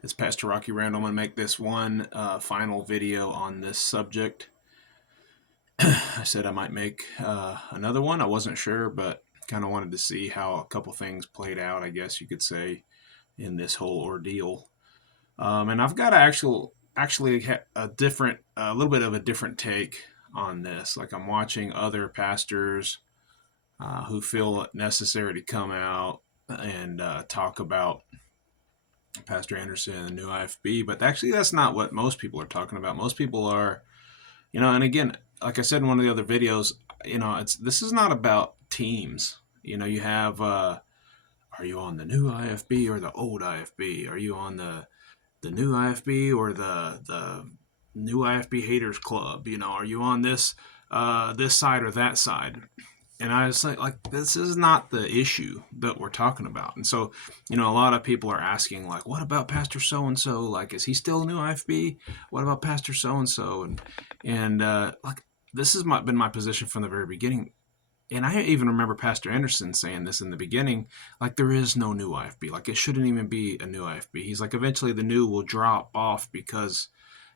It's Pastor Rocky Randall. I'm going to make this one final video on this subject. I said I might make another one. I wasn't sure, but kind of wanted to see how a couple things played out, I guess you could say, in this whole ordeal. And I've got actually a little bit of a different take on this. Like I'm watching other pastors who feel it necessary to come out and talk about Pastor Anderson and the new IFB, but actually that's not what most people are talking about. Most people are, and again, like I said in one of the other videos, this is not about teams. You have, are you on the new IFB or the old IFB? Are you on the new IFB or the new IFB haters club? Are you on this side or that side? And I was like, this is not the issue that we're talking about. And so, a lot of people are asking, like, what about Pastor so-and-so? Like, is he still a new IFB? What about Pastor so-and-so? And like, this has been my position from the very beginning. And I even remember Pastor Anderson saying this in the beginning, like, there is no new IFB. Like, it shouldn't even be a new IFB. He's like, eventually the new will drop off because,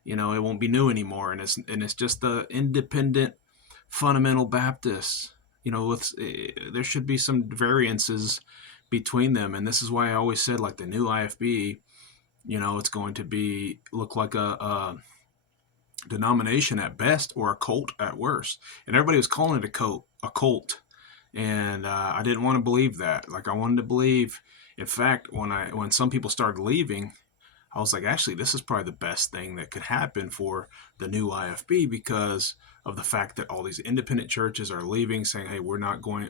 it won't be new anymore. And it's just the independent fundamental Baptists. There should be some variances between them, and this is why I always said, like, the new IFB, it's going to look like a denomination at best or a cult at worst. And everybody was calling it a cult, and I didn't want to believe that. Like, I wanted to believe. In fact, when some people started leaving, I was like, actually, this is probably the best thing that could happen for the new IFB because of the fact that all these independent churches are leaving, saying, hey, we're going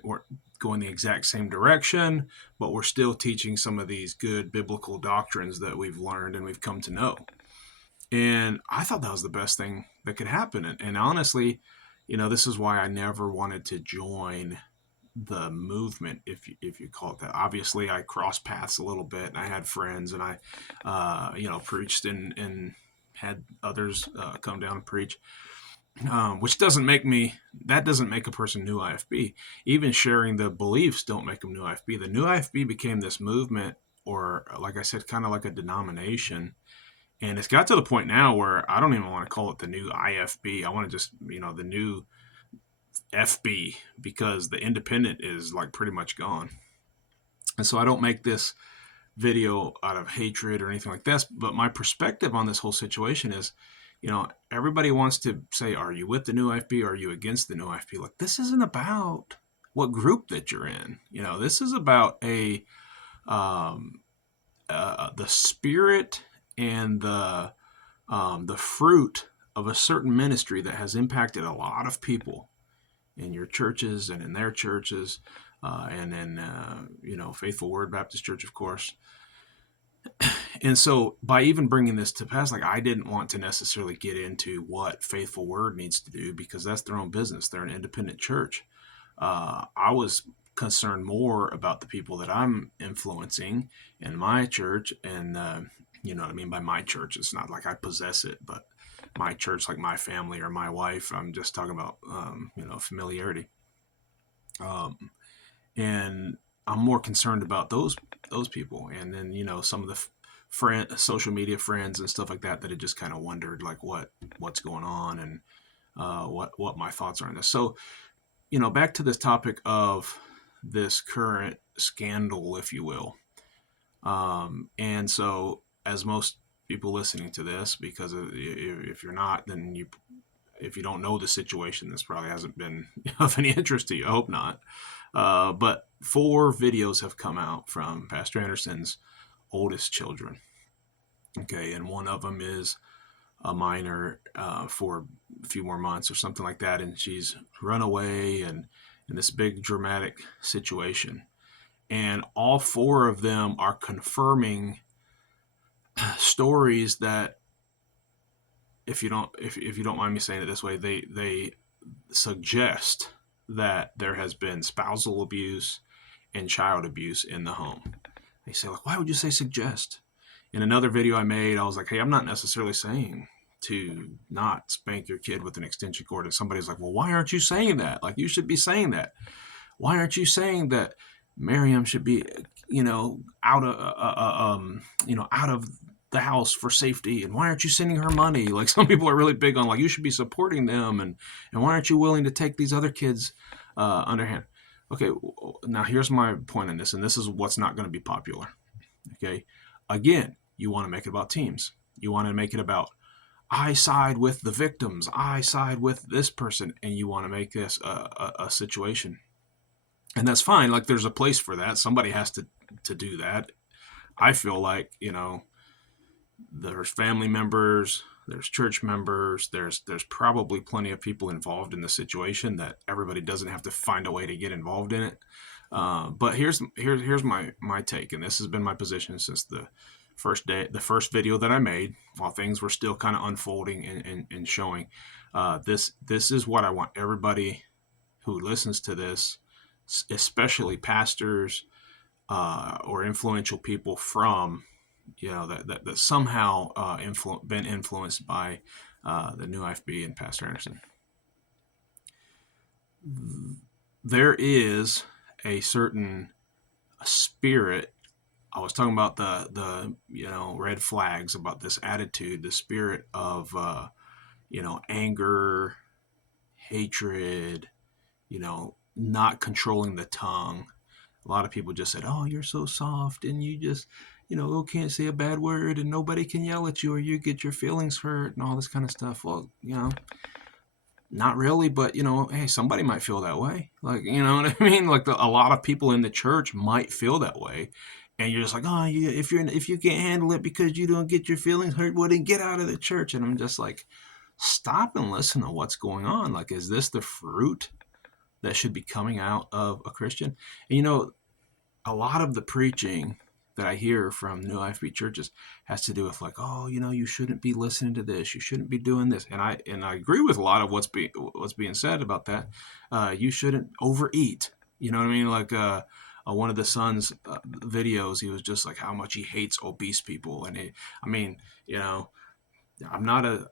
the exact same direction, but we're still teaching some of these good biblical doctrines that we've learned and we've come to know. And I thought that was the best thing that could happen. And honestly, this is why I never wanted to join the movement, if you call it that. Obviously, I crossed paths a little bit, and I had friends, and I preached and had others come down and preach, which doesn't make a person new IFB. Even sharing the beliefs don't make them new IFB. The new IFB became this movement, or like I said, kind of like a denomination. And it's got to the point now where I don't even want to call it the new IFB. I want to just, the new FB, because the independent is like pretty much gone. And so I don't make this video out of hatred or anything like this, but my perspective on this whole situation is, everybody wants to say, are you with the new IFB? Or are you against the new IFB? Like, this isn't about what group that you're in. This is about the spirit and the fruit of a certain ministry that has impacted a lot of people in your churches and in their churches, and in Faithful Word Baptist Church, of course. And so by even bringing this to pass, like, I didn't want to necessarily get into what Faithful Word needs to do because that's their own business. They're an independent church. I was concerned more about the people that I'm influencing in my church, and you know what I mean by my church. It's not like I possess it, but my church, like my family or my wife. I'm just talking about familiarity, and I'm more concerned about those people, and then some of the social media friends and stuff like that had just kind of wondered, like, what's going on, and what my thoughts are on this. So back to this topic of this current scandal, if you will. And so, as most people listening to this, because if you're not, then if you don't know the situation, this probably hasn't been of any interest to you. I hope not. But 4 videos have come out from Pastor Anderson's oldest children. Okay, and one of them is a minor for a few more months or something like that, and she's run away, and in this big dramatic situation. And all 4 of them are confirming stories that, if you don't mind me saying it this way, they suggest that there has been spousal abuse and child abuse in the home. They say, like, why would you say suggest? In another video I made, I was like, hey, I'm not necessarily saying to not spank your kid with an extension cord. And somebody's like, well, why aren't you saying that? Like, you should be saying that. Why aren't you saying that Miriam should be, out of the house for safety, and why aren't you sending her money? Like, some people are really big on, like, you should be supporting them, and why aren't you willing to take these other kids underhand? Okay, now here's my point in this, and this is what's not going to be popular. Okay, again, you want to make it about teams. You want to make it about, I side with the victims, I side with this person, and you want to make this a situation. And that's fine. Like, there's a place for that. Somebody has to do that. I feel like, there's family members, there's church members, there's probably plenty of people involved in the situation that everybody doesn't have to find a way to get involved in it. But here's my take, and this has been my position since the first video that I made, while things were still kind of unfolding and showing. This is what I want everybody who listens to this, especially pastors or influential people from, that somehow been influenced by the new NIFB and Pastor Anderson. There is a certain spirit. I was talking about the red flags, about this attitude, the spirit of anger, hatred, not controlling the tongue. A lot of people just said, "Oh, you're so soft, and you just, can't say a bad word, and nobody can yell at you, or you get your feelings hurt, and all this kind of stuff." Well, not really, but hey, somebody might feel that way. Like, you know what I mean? Like, a lot of people in the church might feel that way, and you're just like, "Oh, if you can't handle it because you don't get your feelings hurt, well, then get out of the church." And I'm just like, stop and listen to what's going on. Like, is this the fruit that should be coming out of a Christian? And a lot of the preaching that I hear from new IFB churches has to do with, like, "Oh, you shouldn't be listening to this, you shouldn't be doing this," and I agree with a lot of what's being said about that. You shouldn't overeat. You know what I mean? Like, one of the son's videos, he was just like how much he hates obese people, and I'm not a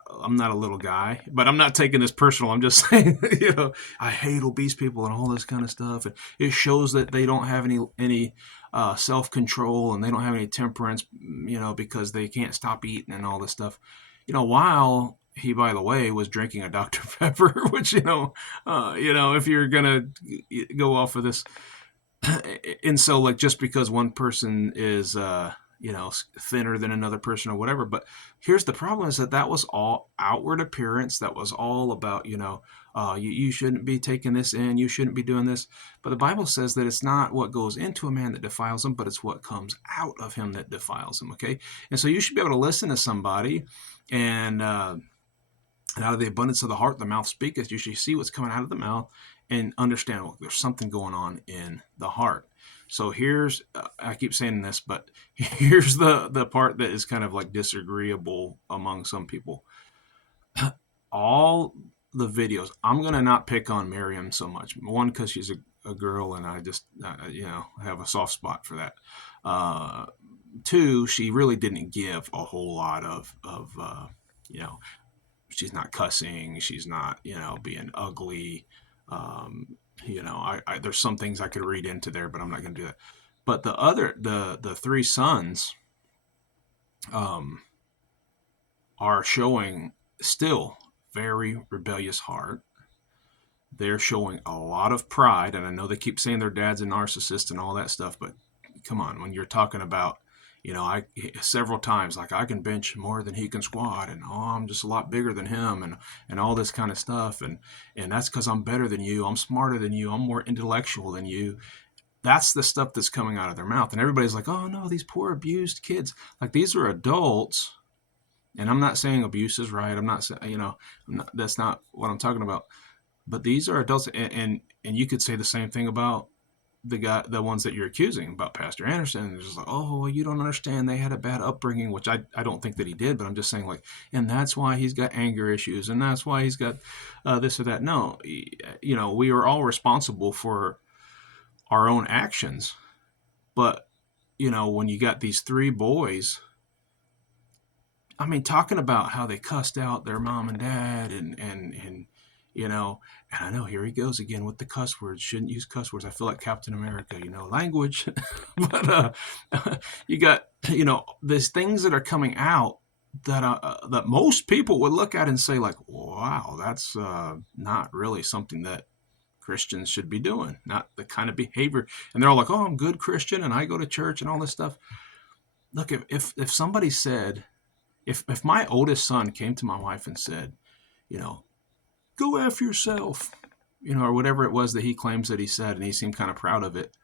little guy, but I'm not taking this personal. I'm just saying, I hate obese people and all this kind of stuff. And it shows that they don't have any self-control, and they don't have any temperance, because they can't stop eating and all this stuff. While he, by the way, was drinking a Dr. Pepper, which, if you're gonna go off of this, and so, like, just because one person is thinner than another person or whatever. But here's the problem, is that was all outward appearance. That was all about, you shouldn't be taking this in, you shouldn't be doing this. But the Bible says that it's not what goes into a man that defiles him, but it's what comes out of him that defiles him. Okay. And so you should be able to listen to somebody, and out of the abundance of the heart, the mouth speaketh. You should see what's coming out of the mouth and understand, well, there's something going on in the heart. So here's, I keep saying this, but here's the part that is kind of like disagreeable among some people. All the videos, I'm going to not pick on Miriam so much. One, because she's a girl, and I just, have a soft spot for that. Two, she really didn't give a whole lot of she's not cussing, she's not, being ugly. There's some things I could read into there, but I'm not going to do that. But the three sons are showing still very rebellious heart. They're showing a lot of pride, and I know they keep saying their dad's a narcissist and all that stuff, but come on, when you're talking about, I several times, like, I can bench more than he can squat, and I'm just a lot bigger than him, and all this kind of stuff, and that's because I'm better than you, I'm smarter than you, I'm more intellectual than you. That's the stuff that's coming out of their mouth, and everybody's like, "Oh no, these poor abused kids." Like, these are adults, and I'm not saying abuse is right. I'm not saying, that's not what I'm talking about. But these are adults, and you could say the same thing about the ones that you're accusing, about Pastor Anderson. It's just like, "Oh, well, you don't understand. They had a bad upbringing," which I don't think that he did, but I'm just saying, like, and that's why he's got anger issues, and that's why he's got this or that. No, we are all responsible for our own actions. But, when you got these three boys, I mean, talking about how they cussed out their mom and dad, and And I know here he goes again with the cuss words. Shouldn't use cuss words. I feel like Captain America, language. But you got, there's things that are coming out that most people would look at and say, like, wow, that's not really something that Christians should be doing, not the kind of behavior. And they're all like, oh, I'm a good Christian and I go to church and all this stuff. Look, if somebody said, if my oldest son came to my wife and said, you know, go F yourself, or whatever it was that he claims that he said, and he seemed kind of proud of it,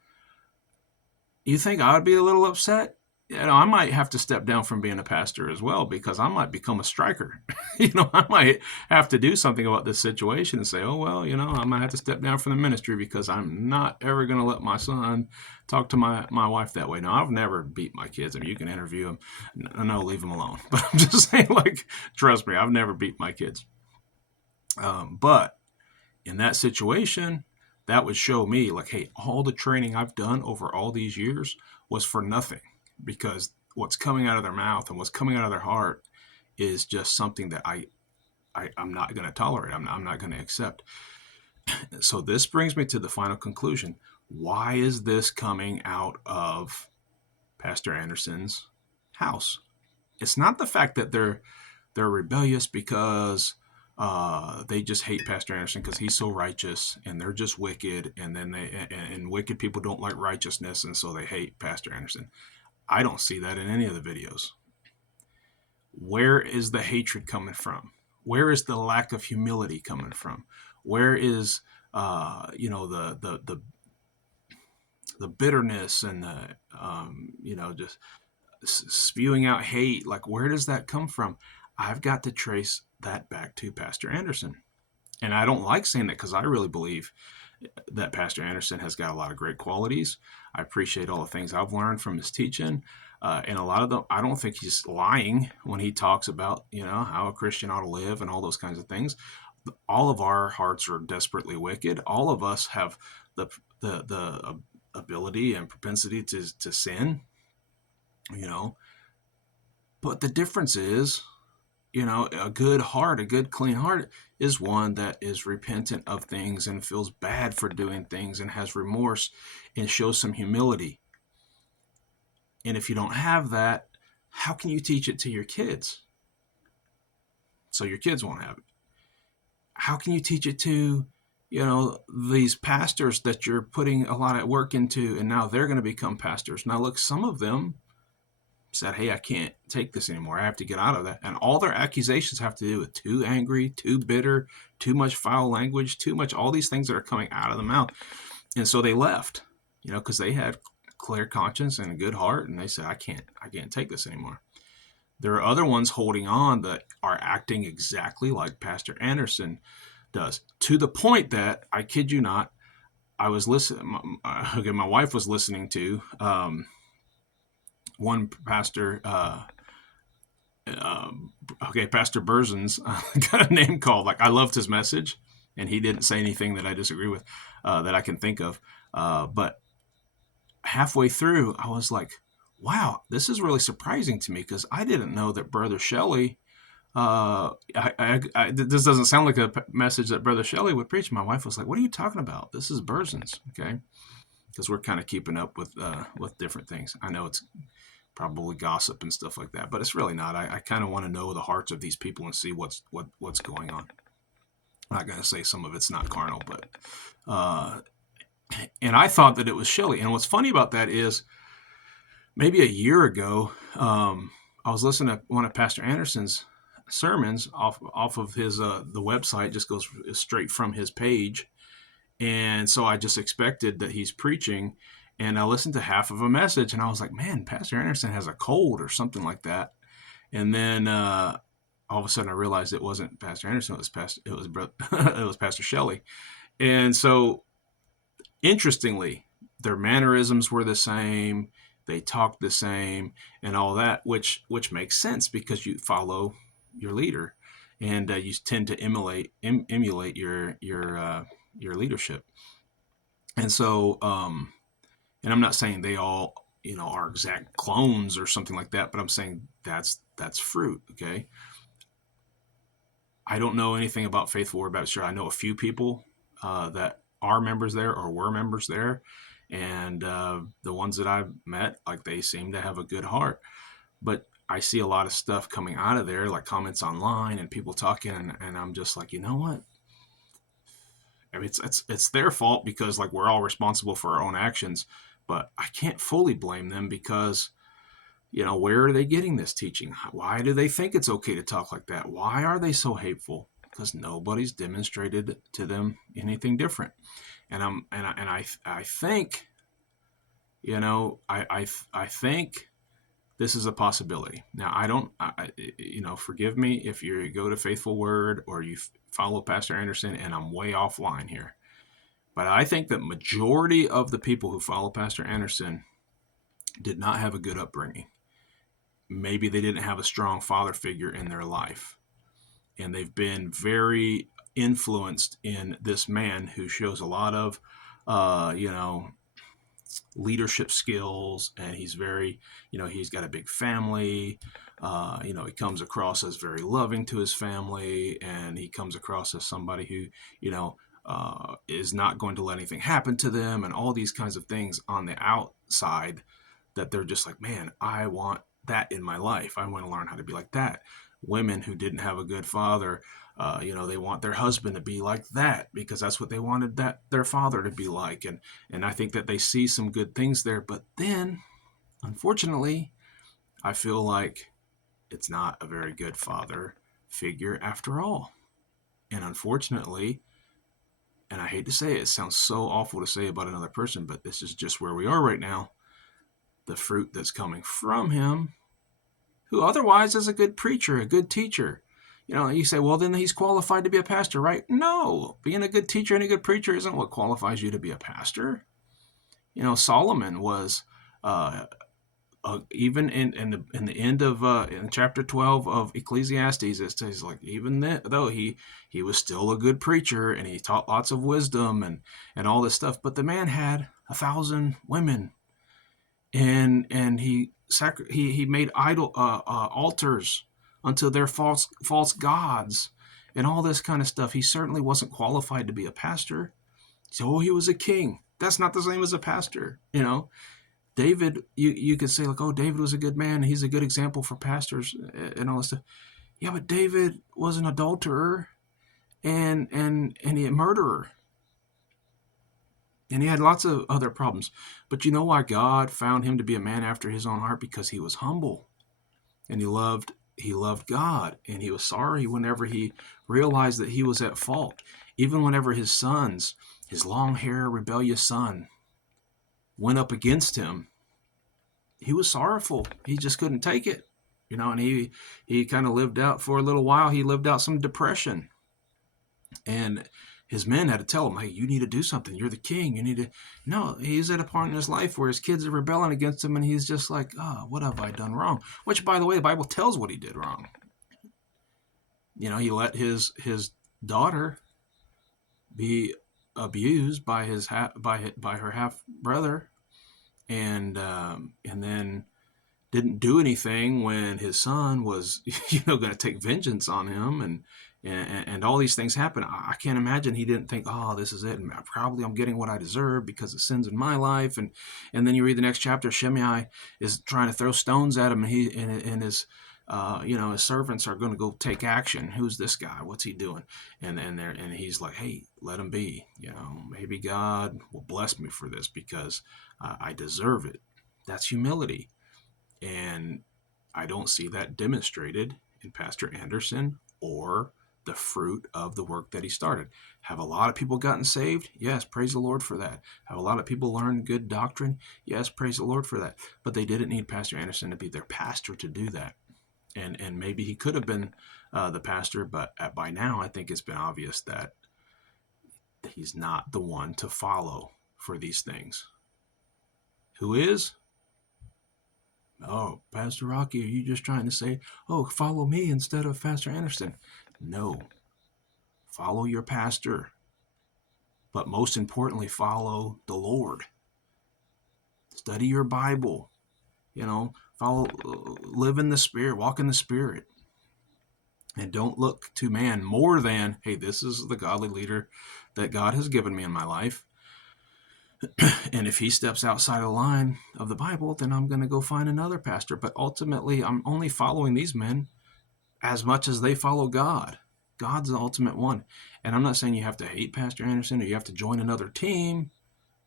you think I would be a little upset? I might have to step down from being a pastor as well, because I might become a striker. I might have to do something about this situation and say, oh, well, I might have to step down from the ministry because I'm not ever going to let my son talk to my wife that way. Now, I've never beat my kids. I mean, you can interview them. No, leave them alone. But I'm just saying, like, trust me, I've never beat my kids. But in that situation, that would show me, like, hey, all the training I've done over all these years was for nothing, because what's coming out of their mouth and what's coming out of their heart is just something that I'm not going to tolerate. I'm not going to accept. So this brings me to the final conclusion. Why is this coming out of Pastor Anderson's house? It's not the fact that they're rebellious because they just hate Pastor Anderson because he's so righteous, and they're just wicked, and then and wicked people don't like righteousness, and so they hate Pastor Anderson. I don't see that in any of the videos. Where is the hatred coming from? Where is the lack of humility coming from? Where is the bitterness and the just spewing out hate? Like, where does that come from? I've got to trace that back to Pastor Anderson. And I don't like saying that, because I really believe that Pastor Anderson has got a lot of great qualities. I appreciate all the things I've learned from his teaching. And a lot of them, I don't think he's lying when he talks about, how a Christian ought to live and all those kinds of things. All of our hearts are desperately wicked. All of us have the ability and propensity to sin, But the difference is, a good heart, a good clean heart, is one that is repentant of things and feels bad for doing things and has remorse and shows some humility. And if you don't have that, how can you teach it to your kids? So your kids won't have it. How can you teach it to, these pastors that you're putting a lot of work into, and now they're going to become pastors? Now, look, some of them said, hey, I can't take this anymore. I have to get out of that. And all their accusations have to do with too angry, too bitter, too much foul language, too much, all these things that are coming out of the mouth. And so they left, because they had clear conscience and a good heart. And they said, I can't take this anymore. There are other ones holding on that are acting exactly like Pastor Anderson does, to the point that, I kid you not, I was listening. My wife was listening to one pastor, Pastor Berzins, got a name called. Like, I loved his message, and he didn't say anything that I disagree with that I can think of. But halfway through, I was like, wow, this is really surprising to me, because I didn't know that Brother Shelley, this doesn't sound like a message that Brother Shelley would preach. My wife was like, what are you talking about? This is Berzins, okay? Because we're kind of keeping up with different things. I know it's probably gossip and stuff like that, but it's really not. I kind of want to know the hearts of these people and see what's going on. I'm not going to say some of it's not carnal, but and I thought that it was Shelley. And what's funny about that is, maybe a year ago, I was listening to one of Pastor Anderson's sermons off of his the website. Just goes straight from his page, and so I just expected that he's preaching. And I listened to half of a message, and I was like, man, Pastor Anderson has a cold or something like that. And then all of a sudden I realized it wasn't Pastor Anderson, it was Pastor Shelley. And so, interestingly, their mannerisms were the same, they talked the same, and all that, which makes sense, because you follow your leader, and you tend to emulate your leadership. And so, and I'm not saying they all, are exact clones or something like that, but I'm saying that's fruit, okay? I don't know anything about Faithful Word Baptist Church. I know a few people that are members there or were members there, and the ones that I've met, like, they seem to have a good heart. But I see a lot of stuff coming out of there, like comments online and people talking, and I'm just like, you know what? I mean, it's their fault because, like, we're all responsible for our own actions, but I can't fully blame them because, where are they getting this teaching? Why do they think it's okay to talk like that? Why are they so hateful? Because nobody's demonstrated to them anything different. And I think, I think this is a possibility. Now, I don't, forgive me if you go to Faithful Word or you follow Pastor Anderson, and I'm way offline here. But I think that majority of the people who follow Pastor Anderson did not have a good upbringing. Maybe they didn't have a strong father figure in their life. And they've been very influenced in this man who shows a lot of, leadership skills, and he's very, he's got a big family. He comes across as very loving to his family, and he comes across as somebody who, is not going to let anything happen to them, and all these kinds of things on the outside that they're just like, man, I want that in my life. I want to learn how to be like that. Women who didn't have a good father, they want their husband to be like that because that's what they wanted their father to be like. And I think that they see some good things there. But then, unfortunately, I feel like it's not a very good father figure after all. And unfortunately, and I hate to say it, it sounds so awful to say about another person, but this is just where we are right now. The fruit that's coming from him, who otherwise is a good preacher, a good teacher. You say, well, then he's qualified to be a pastor, right? No, being a good teacher and a good preacher isn't what qualifies you to be a pastor. Solomon was, even in the end of in chapter 12 of Ecclesiastes, it says, like, even though he was still a good preacher and he taught lots of wisdom and all this stuff, but the man had 1,000 women, and he made idol altars unto their false gods and all this kind of stuff. He certainly wasn't qualified to be a pastor. So he was a king. That's not the same as a pastor. David, you could say, like, oh, David was a good man. He's a good example for pastors and all this stuff. Yeah, but David was an adulterer and he a murderer. And he had lots of other problems. But you know why God found him to be a man after his own heart? Because he was humble and he loved God, and he was sorry whenever he realized that he was at fault. Even whenever his sons, his long hair, rebellious son, went up against him, he was sorrowful. He just couldn't take it. And he kind of lived out, for a little while, he lived out some depression. And his men had to tell him, hey, you need to do something. You're the king. You need to. No, he's at a point in his life where his kids are rebelling against him, and he's just like, oh, what have I done wrong? Which, by the way, the Bible tells what he did wrong. He let his daughter be abused by her half brother, and then didn't do anything when his son was, going to take vengeance on him, and all these things happen. I can't imagine he didn't think, oh, this is it, and probably I'm getting what I deserve because of sins in my life. And then you read the next chapter, Shimei is trying to throw stones at him, and his his servants are going to go take action. Who's this guy? What's he doing? And he's like, hey, let him be. Maybe God will bless me for this because I deserve it. That's humility. And I don't see that demonstrated in Pastor Anderson or the fruit of the work that he started. Have a lot of people gotten saved? Yes, praise the Lord for that. Have a lot of people learned good doctrine? Yes, praise the Lord for that. But they didn't need Pastor Anderson to be their pastor to do that. And maybe he could have been the pastor, but by now I think it's been obvious that he's not the one to follow for these things. Who is? Oh, Pastor Rocky, are you just trying to say, oh, follow me instead of Pastor Anderson? No. Follow your pastor. But most importantly, follow the Lord. Study your Bible. Live in the Spirit, walk in the Spirit. And don't look to man more than, hey, this is the godly leader that God has given me in my life. And if he steps outside of the line of the Bible, then I'm going to go find another pastor. But ultimately, I'm only following these men as much as they follow God. God's the ultimate one. And I'm not saying you have to hate Pastor Anderson or you have to join another team.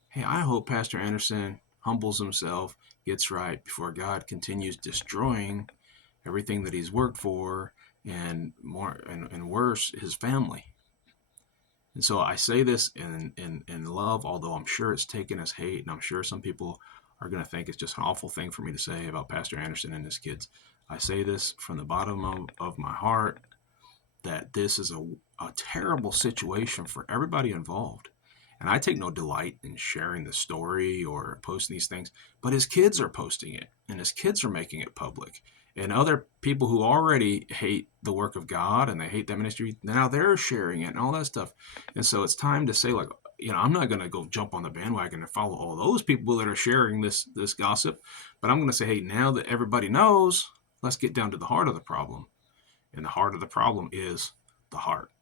Hey, I hope Pastor Anderson humbles himself, gets right before God continues destroying everything that he's worked for, and more and worse, his family. And so I say this in love, although I'm sure it's taken as hate, and I'm sure some people are going to think it's just an awful thing for me to say about Pastor Anderson and his kids. I say this from the bottom of my heart, that this is a terrible situation for everybody involved. And I take no delight in sharing the story or posting these things, but his kids are posting it, and his kids are making it public. And other people who already hate the work of God and they hate that ministry, now they're sharing it and all that stuff. And so it's time to say, like, I'm not going to go jump on the bandwagon and follow all those people that are sharing this gossip, but I'm going to say, hey, now that everybody knows, let's get down to the heart of the problem. And the heart of the problem is the heart.